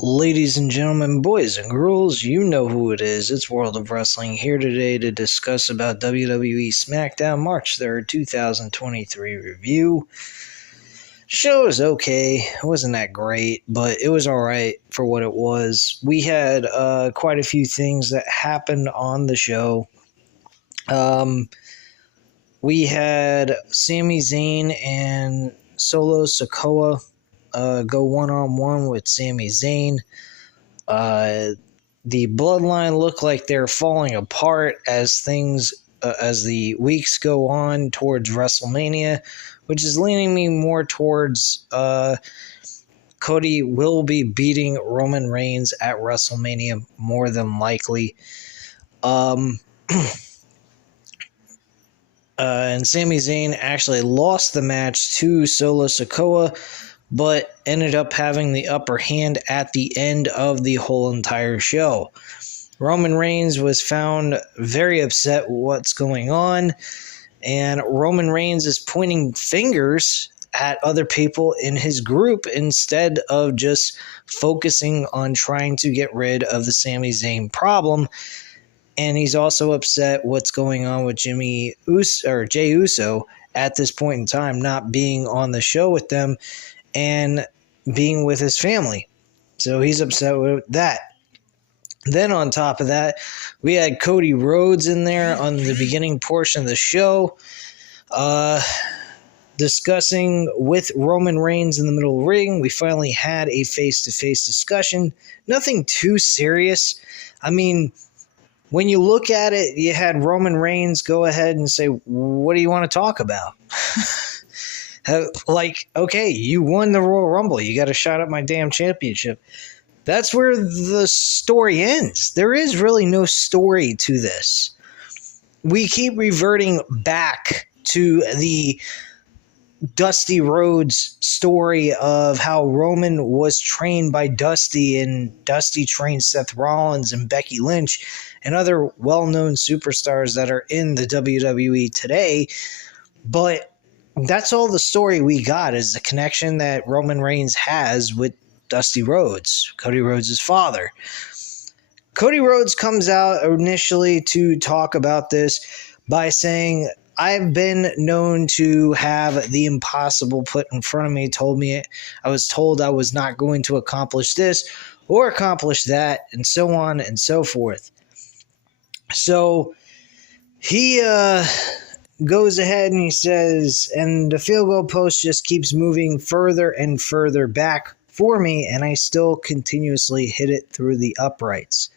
Ladies and gentlemen, boys and girls, you know who it is. It's World of Wrestling here today to discuss about WWE Smackdown March 3rd, 2023 review. Show was okay. It wasn't that great, but it was alright for what it was. We had quite a few things that happened on the show. We had Sami Zayn and Solo Sikoa go one-on-one with Sami Zayn. The bloodline looked like they're falling apart as the weeks go on towards WrestleMania, which is leaning me more towards Cody will be beating Roman Reigns at WrestleMania more than likely. And Sami Zayn actually lost the match to Solo Sikoa, but ended up having the upper hand at the end of the whole entire show. Roman Reigns was found very upset with what's going on, and Roman Reigns is pointing fingers at other people in his group instead of just focusing on trying to get rid of the Sami Zayn problem. And he's also upset what's going on with Jey Uso at this point in time, not being on the show with them and being with his family. So he's upset with that. Then on top of that, we had Cody Rhodes in there on the beginning portion of the show, discussing with Roman Reigns in the middle of the ring. We finally had a face-to-face discussion. Nothing too serious. I mean, when you look at it, you had Roman Reigns go ahead and say, what do you want to talk about? Okay, you won the Royal Rumble. You got a shot at my damn championship. That's where the story ends. There is really no story to this. We keep reverting back to the Dusty Rhodes story of how Roman was trained by Dusty, and Dusty trained Seth Rollins and Becky Lynch and other well-known superstars that are in the WWE today. But that's all the story we got, is the connection that Roman Reigns has with Dusty Rhodes, Cody Rhodes' father. Cody Rhodes comes out initially to talk about this by saying, I've been known to have the impossible put in front of me. I was told I was not going to accomplish this or accomplish that, and so on and so forth. So he goes ahead and he says, and the field goal post just keeps moving further and further back for me, and I still continuously hit it through the uprights.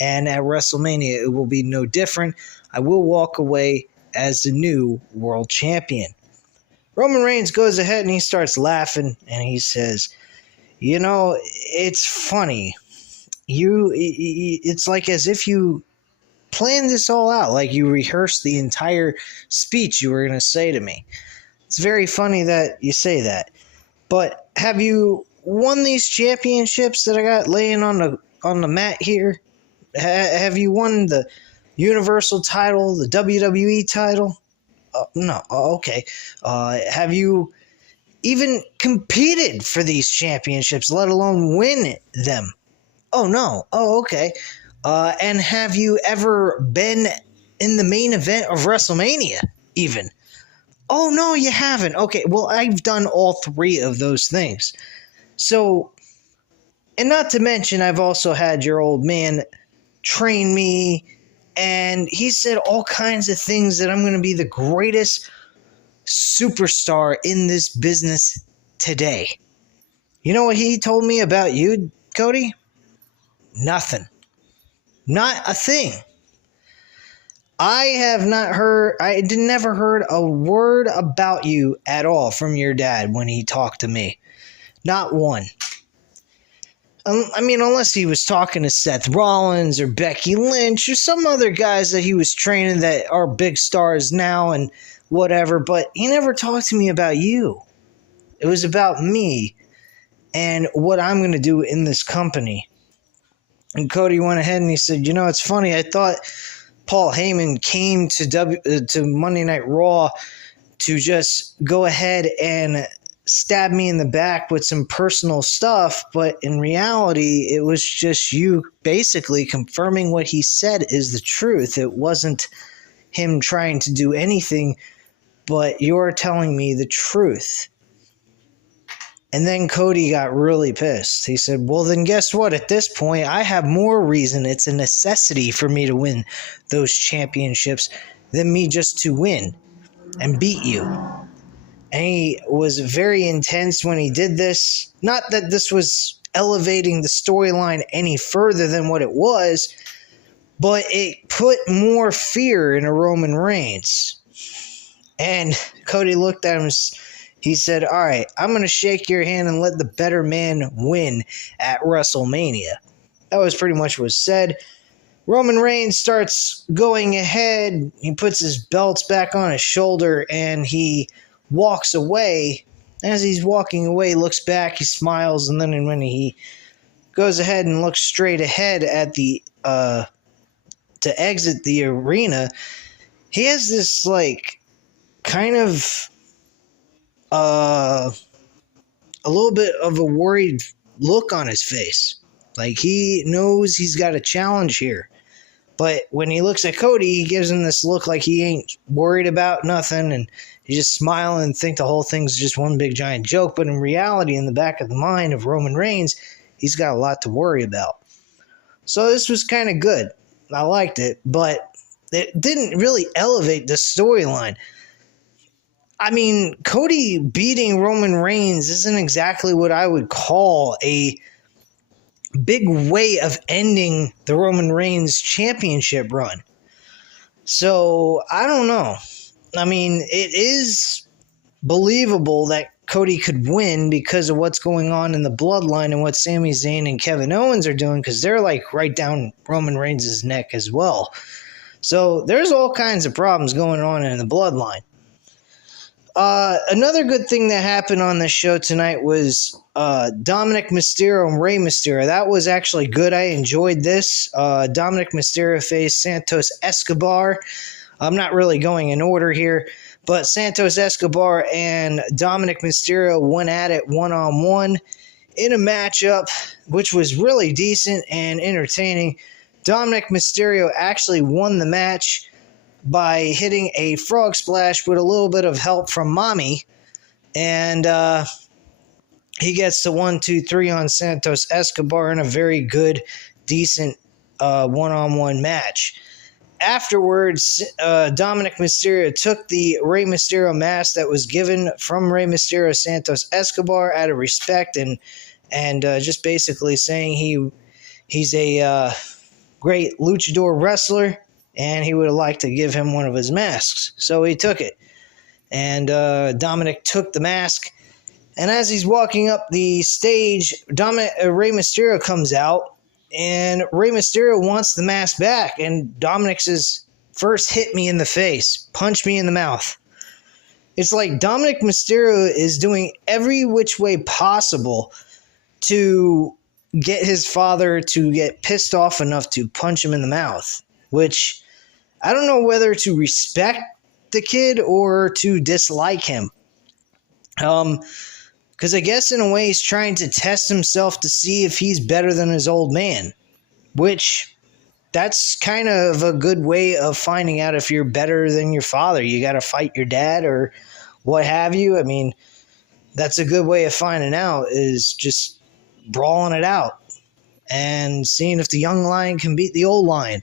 And at WrestleMania, it will be no different. I will walk away as the new world champion. Roman Reigns goes ahead and he starts laughing, and he says, you know, it's funny. It's like as if you planned this all out, like you rehearsed the entire speech you were going to say to me. It's very funny that you say that. But have you won these championships that I got laying on the mat here? Have you won the Universal title, the WWE title? No. Okay. Have you even competed for these championships, let alone win them? Oh, no. Oh, okay. And have you ever been in the main event of WrestleMania, even? Oh, no, you haven't. Okay, well, I've done all three of those things. So, and not to mention, I've also had your old man train me, and he said all kinds of things that I'm going to be the greatest superstar in this business today. You know what he told me about you, Cody? Nothing. Not a thing. I never heard a word about you at all from your dad when he talked to me. Not one. I mean, unless he was talking to Seth Rollins or Becky Lynch or some other guys that he was training that are big stars now and whatever, but he never talked to me about you. It was about me and what I'm going to do in this company. And Cody went ahead and he said, you know, it's funny, I thought Paul Heyman came to Monday Night Raw to just go ahead and stab me in the back with some personal stuff, but in reality, it was just you basically confirming what he said is the truth. It wasn't him trying to do anything, but you're telling me the truth. And then Cody got really pissed. He said, well, then guess what? At this point, I have more reason. It's a necessity for me to win those championships than me just to win and beat you. And he was very intense when he did this. Not that this was elevating the storyline any further than what it was, but it put more fear into Roman Reigns. And Cody looked at him. He said, all right, I'm going to shake your hand and let the better man win at WrestleMania. That was pretty much what was said. Roman Reigns starts going ahead. He puts his belts back on his shoulder and he walks away. As he's walking away, he looks back, he smiles, and then when he goes ahead and looks straight ahead at the to exit the arena, he has this like kind of a little bit of a worried look on his face. Like he knows he's got a challenge here. But when he looks at Cody, he gives him this look like he ain't worried about nothing, and he's just smiling and think the whole thing's just one big giant joke. But in reality, in the back of the mind of Roman Reigns, he's got a lot to worry about. So this was kind of good. I liked it, but it didn't really elevate the storyline. I mean, Cody beating Roman Reigns isn't exactly what I would call a big way of ending the Roman Reigns championship run. So, I don't know. I mean, it is believable that Cody could win because of what's going on in the bloodline and what Sami Zayn and Kevin Owens are doing, because they're like right down Roman Reigns' neck as well. So, there's all kinds of problems going on in the bloodline. Another good thing that happened on this show tonight was Dominic Mysterio and Rey Mysterio. That was actually good. I enjoyed this. Dominic Mysterio faced Santos Escobar. I'm not really going in order here, but Santos Escobar and Dominic Mysterio went at it one-on-one in a matchup, which was really decent and entertaining. Dominic Mysterio actually won the match by hitting a frog splash with a little bit of help from Mommy. And he gets the 1-2-3 on Santos Escobar in a very good, decent one-on-one match. Afterwards, Dominic Mysterio took the Rey Mysterio mask that was given from Rey Mysterio Santos Escobar out of respect and just basically saying he's a great luchador wrestler, and he would have liked to give him one of his masks. So he took it. And Dominic took the mask. And as he's walking up the stage, Rey Mysterio comes out. And Rey Mysterio wants the mask back. And Dominic says, first hit me in the face. Punch me in the mouth. It's like Dominic Mysterio is doing every which way possible to get his father to get pissed off enough to punch him in the mouth. Which I don't know whether to respect the kid or to dislike him. Because I guess in a way he's trying to test himself to see if he's better than his old man. Which, that's kind of a good way of finding out if you're better than your father. You got to fight your dad or what have you. I mean, that's a good way of finding out, is just brawling it out and seeing if the young lion can beat the old lion.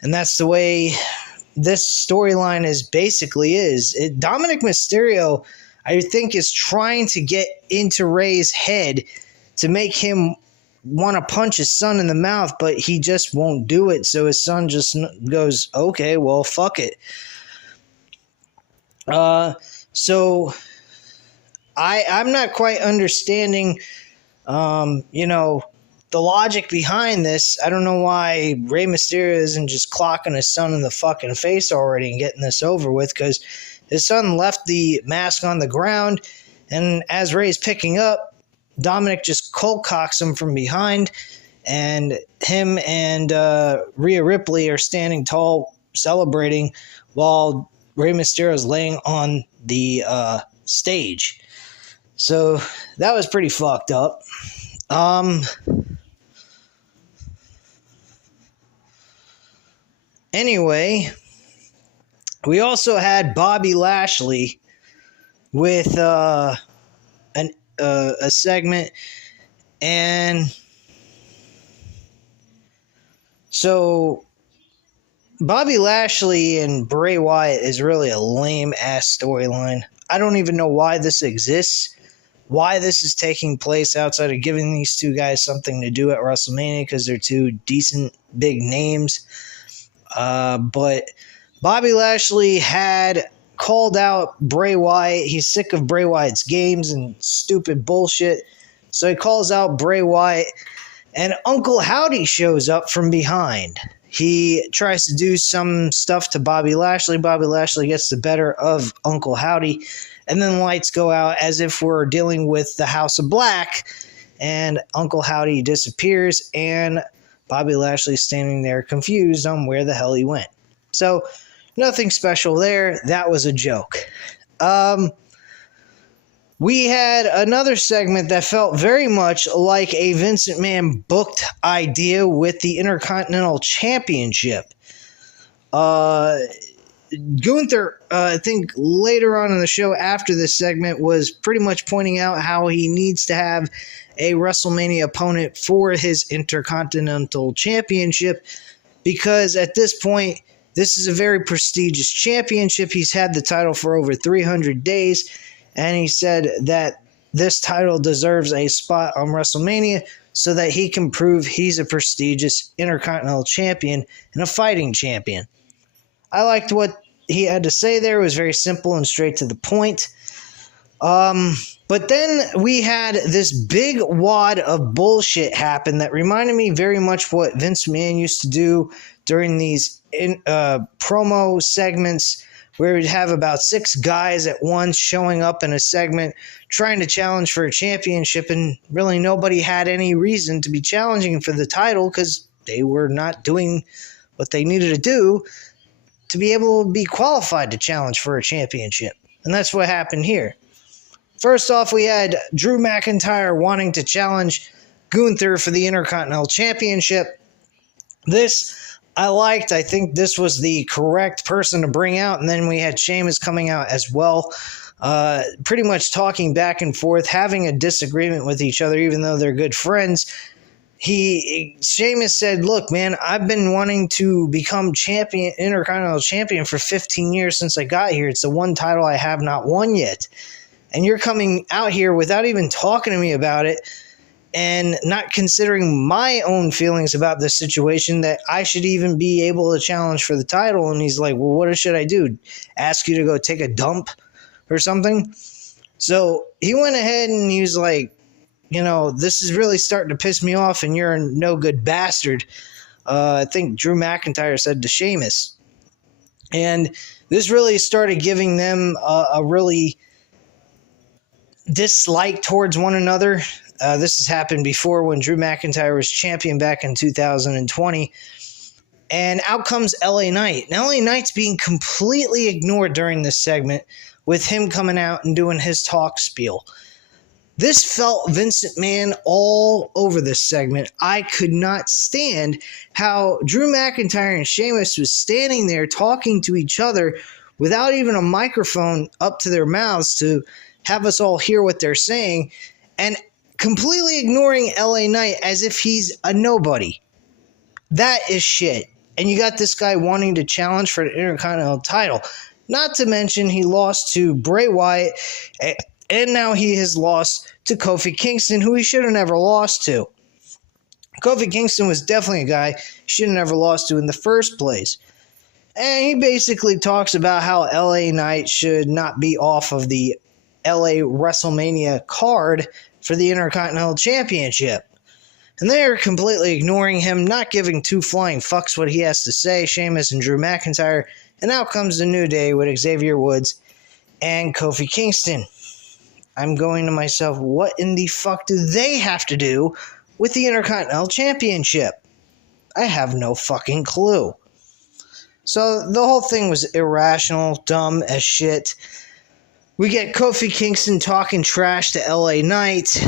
And that's the way this storyline is. Dominic Mysterio, I think, is trying to get into Rey's head to make him want to punch his son in the mouth, but he just won't do it. So his son just goes, okay, well, fuck it. So I'm not quite understanding, the logic behind this. I don't know why Rey Mysterio isn't just clocking his son in the fucking face already and getting this over with, because his son left the mask on the ground, and as Rey's picking up, Dominic just cold cocks him from behind, and him and Rhea Ripley are standing tall celebrating while Rey Mysterio is laying on the stage. So that was pretty fucked up. Anyway, we also had Bobby Lashley with a segment, and so Bobby Lashley and Bray Wyatt is really a lame ass storyline. I don't even know why this exists, why this is taking place outside of giving these two guys something to do at WrestleMania, because they're two decent big names. But Bobby Lashley had called out Bray Wyatt. He's sick of Bray Wyatt's games and stupid bullshit. So he calls out Bray Wyatt, and Uncle Howdy shows up from behind. He tries to do some stuff to Bobby Lashley. Bobby Lashley gets the better of Uncle Howdy, and then lights go out as if we're dealing with the House of Black, and Uncle Howdy disappears, and Bobby Lashley's standing there confused on where the hell he went. So, nothing special there. That was a joke. We had another segment that felt very much like a Vince McMahon booked idea with the Intercontinental Championship. Gunther, I think later on in the show after this segment, was pretty much pointing out how he needs to have a WrestleMania opponent for his Intercontinental Championship, because at this point, this is a very prestigious championship. He's had the title for over 300 days, and he said that this title deserves a spot on WrestleMania so that he can prove he's a prestigious Intercontinental Champion and a fighting champion. I liked what he had to say there. It was very simple and straight to the point. But then we had this big wad of bullshit happen that reminded me very much what Vince McMahon used to do during these promo segments, where we'd have about 6 guys at once showing up in a segment trying to challenge for a championship, and really nobody had any reason to be challenging for the title because they were not doing what they needed to do to be able to be qualified to challenge for a championship. And that's what happened here. First off, we had Drew McIntyre wanting to challenge Gunther for the Intercontinental Championship. This I liked. I think this was the correct person to bring out. And then we had Sheamus coming out as well, pretty much talking back and forth, having a disagreement with each other, even though they're good friends. Sheamus said, look, man, I've been wanting to become Intercontinental Champion for 15 years since I got here. It's the one title I have not won yet. And you're coming out here without even talking to me about it and not considering my own feelings about this situation, that I should even be able to challenge for the title. And he's like, well, what should I do? Ask you to go take a dump or something? So he went ahead and he was like, this is really starting to piss me off and you're a no good bastard. I think Drew McIntyre said to Sheamus. And this really started giving them a really dislike towards one another. This has happened before when Drew McIntyre was champion back in 2020. And out comes LA Knight. And LA Knight's being completely ignored during this segment with him coming out and doing his talk spiel. This felt Vince McMahon all over this segment. I could not stand how Drew McIntyre and Sheamus was standing there talking to each other without even a microphone up to their mouths to have us all hear what they're saying, and completely ignoring LA Knight as if he's a nobody. That is shit. And you got this guy wanting to challenge for the Intercontinental title. Not to mention he lost to Bray Wyatt, and now he has lost to Kofi Kingston, who he should have never lost to. Kofi Kingston was definitely a guy he should have never lost to in the first place. And he basically talks about how LA Knight should not be off of the LA WrestleMania card for the Intercontinental Championship. And they're completely ignoring him, not giving two flying fucks what he has to say, Sheamus and Drew McIntyre. And out comes the New Day with Xavier Woods and Kofi Kingston. I'm going to myself, what in the fuck do they have to do with the Intercontinental Championship? I have no fucking clue. So the whole thing was irrational, dumb as shit. We get Kofi Kingston talking trash to LA Knight.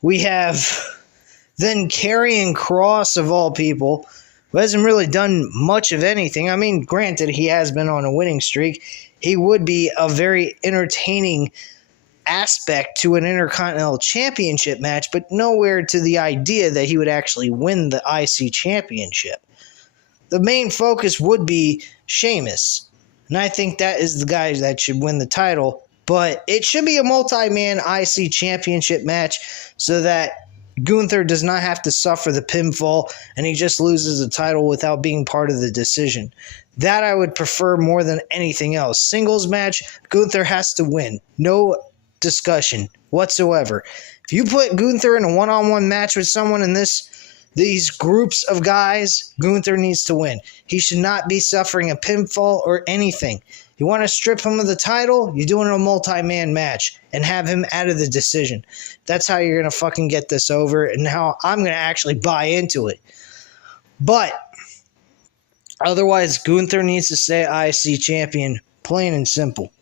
We have then Karrion Kross, of all people, who hasn't really done much of anything. I mean, granted, he has been on a winning streak. He would be a very entertaining aspect to an Intercontinental Championship match, but nowhere to the idea that he would actually win the IC Championship. The main focus would be Sheamus, and I think that is the guy that should win the title, but it should be a multi-man IC Championship match so that Gunther does not have to suffer the pinfall and he just loses the title without being part of the decision. That I would prefer more than anything else. Singles match, Gunther has to win. No discussion whatsoever. If you put Gunther in a one-on-one match with someone in these groups of guys, Gunther needs to win. He should not be suffering a pinfall or anything. You want to strip him of the title, you do it in a multi-man match and have him out of the decision. That's how you're going to fucking get this over and how I'm going to actually buy into it. But otherwise, Gunther needs to stay IC champion, plain and simple.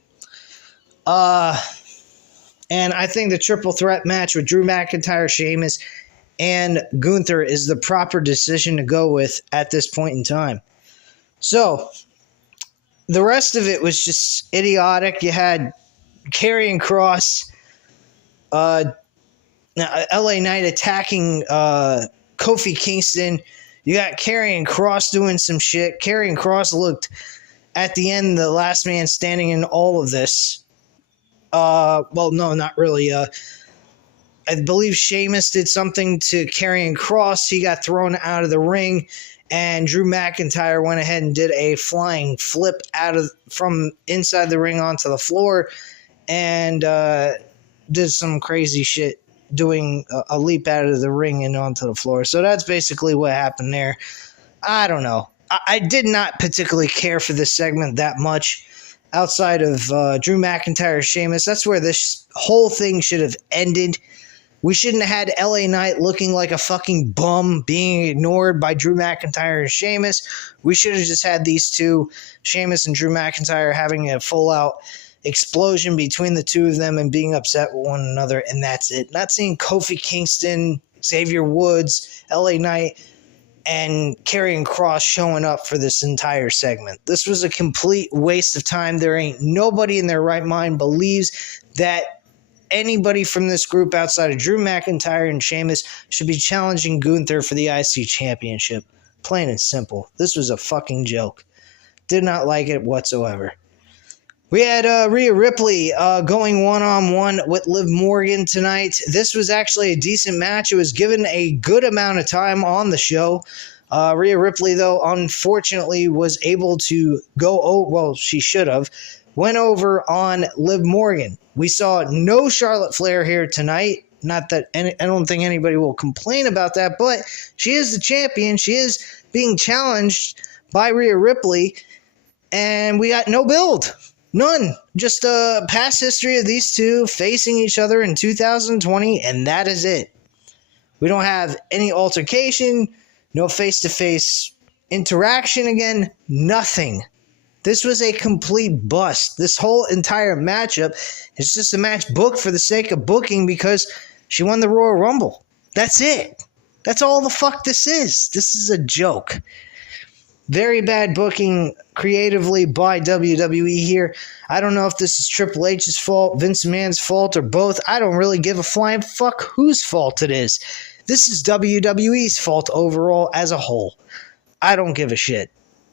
And I think the triple threat match with Drew McIntyre, Sheamus, and Gunther is the proper decision to go with at this point in time. So, the rest of it was just idiotic. You had Karrion Kross, LA Knight attacking Kofi Kingston. You got Karrion Kross doing some shit. Karrion Kross looked, at the end, the last man standing in all of this. Well, no, not really. I believe Sheamus did something to Karrion Kross. He got thrown out of the ring, and Drew McIntyre went ahead and did a flying flip from inside the ring onto the floor, and did some crazy shit, doing a leap out of the ring and onto the floor. So that's basically what happened there. I don't know. I did not particularly care for this segment that much. Outside of Drew McIntyre, Sheamus, that's where this whole thing should have ended. We shouldn't have had LA Knight looking like a fucking bum, being ignored by Drew McIntyre and Sheamus. We should have just had these two, Sheamus and Drew McIntyre, having a full-out explosion between the two of them and being upset with one another, and that's it. Not seeing Kofi Kingston, Xavier Woods, LA Knight, and Karrion Kross showing up for this entire segment. This was a complete waste of time. There ain't nobody in their right mind believes that anybody from this group outside of Drew McIntyre and Sheamus should be challenging Gunther for the IC Championship. Plain and simple. This was a fucking joke. Did not like it whatsoever. We had Rhea Ripley going one-on-one with Liv Morgan tonight. This was actually a decent match. It was given a good amount of time on the show. Rhea Ripley, though, unfortunately was able to well, she should have, went over on Liv Morgan. We saw no Charlotte Flair here tonight. Not that I don't think anybody will complain about that, but she is the champion. She is being challenged by Rhea Ripley, and we got no build. None. Just a past history of these two facing each other in 2020, and that is it. We don't have any altercation, no face-to-face interaction again, nothing. This was a complete bust. This whole entire matchup is just a match booked for the sake of booking because she won the Royal Rumble. That's it. That's all the fuck this is. This is a joke. Very bad booking creatively by WWE here. I don't know if this is Triple H's fault, Vince McMahon's fault, or both. I don't really give a flying fuck whose fault it is. This is WWE's fault overall as a whole. I don't give a shit.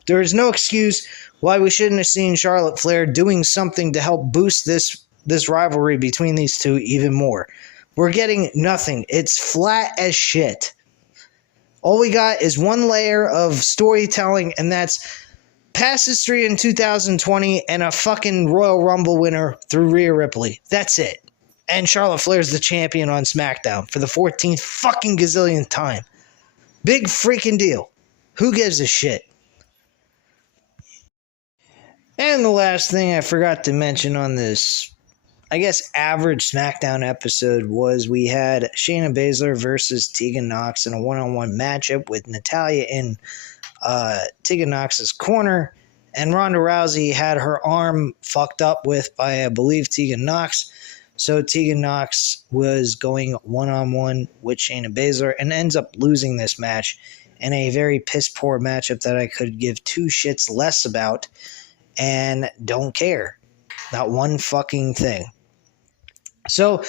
There is no excuse why we shouldn't have seen Charlotte Flair doing something to help boost this rivalry between these two even more. We're getting nothing. It's flat as shit. All we got is one layer of storytelling, and that's past history in 2020 and a fucking Royal Rumble winner through Rhea Ripley. That's it. And Charlotte Flair's the champion on Smackdown for the 14th fucking gazillionth time. Big freaking deal. Who gives a shit? And the last thing I forgot to mention on this, I guess, average SmackDown episode was we had Shayna Baszler versus Tegan Nox in a one-on-one matchup with Natalya in Tegan Nox's corner, And Ronda Rousey had her arm fucked up with by, I believe, Tegan Nox. So Tegan Nox was going one-on-one with Shayna Baszler and ends up losing this match in a very piss-poor matchup that I could give two shits less about and don't care. Not one fucking thing. So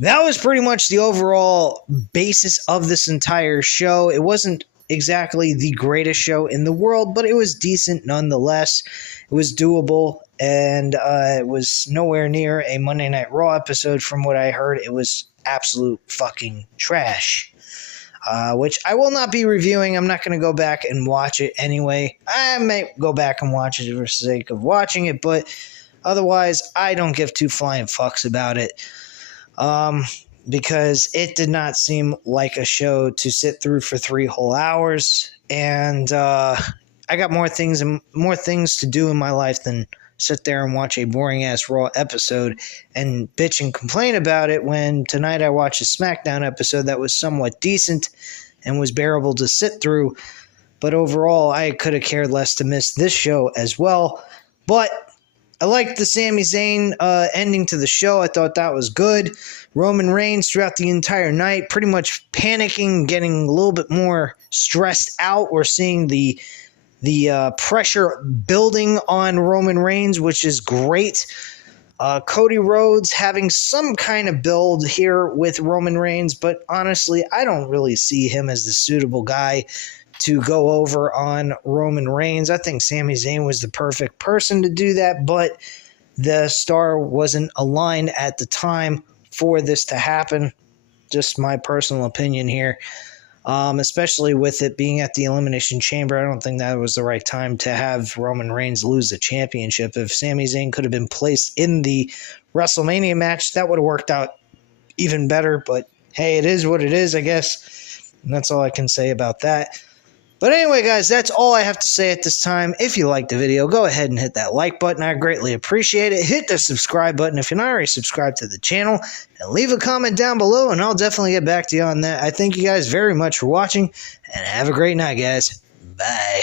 that was pretty much the overall basis of this entire show. It wasn't exactly the greatest show in the world, but it was decent nonetheless. It was doable, and it was nowhere near a Monday Night Raw episode. From what I heard, it was absolute fucking trash, which I will not be reviewing. I'm not going to go back and watch it anyway. I may go back and watch it for the sake of watching it, but otherwise, I don't give two flying fucks about it. Because it did not seem like a show to sit through for 3 whole hours, and I got more things to do in my life than sit there and watch a boring ass Raw episode and bitch and complain about it, when tonight I watched a Smackdown episode that was somewhat decent and was bearable to sit through. But overall, I could have cared less to miss this show as well. But I liked the Sami Zayn ending to the show. I thought that was good. Roman Reigns throughout the entire night, pretty much panicking, getting a little bit more stressed out. We're seeing the pressure building on Roman Reigns, which is great. Cody Rhodes having some kind of build here with Roman Reigns, but honestly, I don't really see him as the suitable guy to go over on Roman Reigns. I think Sami Zayn was the perfect person to do that, but the star wasn't aligned at the time for this to happen. Just my personal opinion here. Especially with it being at the Elimination Chamber, I don't think that was the right time to have Roman Reigns lose the championship. If Sami Zayn could have been placed in the WrestleMania match, that would have worked out even better, but hey, it is what it is, I guess. And that's all I can say about that. But anyway, guys, that's all I have to say at this time. If you liked the video, go ahead and hit that like button. I greatly appreciate it. Hit the subscribe button if you're not already subscribed to the channel. And leave a comment down below, and I'll definitely get back to you on that. I thank you guys very much for watching, and have a great night, guys. Bye.